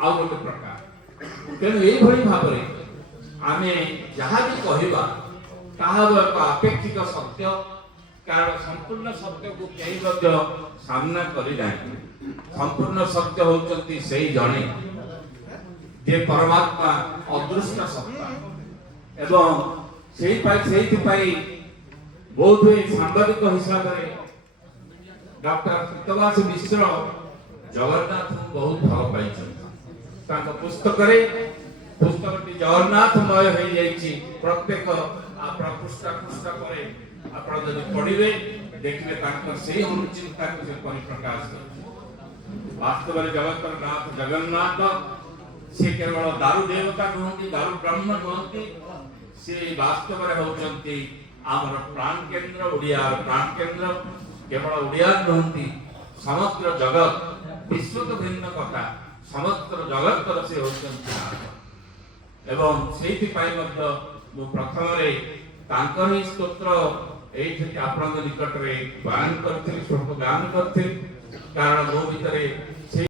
आउ गोटे प्रकार तेणु यही भाव आम जहाँ भी कहवा ताहा एक अपेक्षित सत्य कारण संपूर्ण सत्य को कहीं सामना करना संपूर्ण सत्य होती से जड़े जे परमात्मा अदृष्ट सत्ता एवं बहुत सांबादिक हिसाब से डॉक्टर कृतवास मिश्र जगन्नाथ बहुत भल पाई पुस्तक पुस्तक जगन्नाथमय हो जाइए प्रत्येक पृष्ठ पृष्ठ पर आप पढ़े देखिए से अनुचिंता को परिप्रकाश कर वास्तव में जगन्नाथ जगन्नाथ से केवल दारु देवता कहते दारु ब्रह्म कहते से वास्तव में होती आमर प्राण केन्द्र ओडिया प्राण केन्द्र केवल ओडिया कहती समग्र जगत विश्व तो भिन्न कथा समग्र जगत से होती एवं से प्रथम ही स्तोत्र ये आपण निकट में गान करते गान करते कारण मो भितर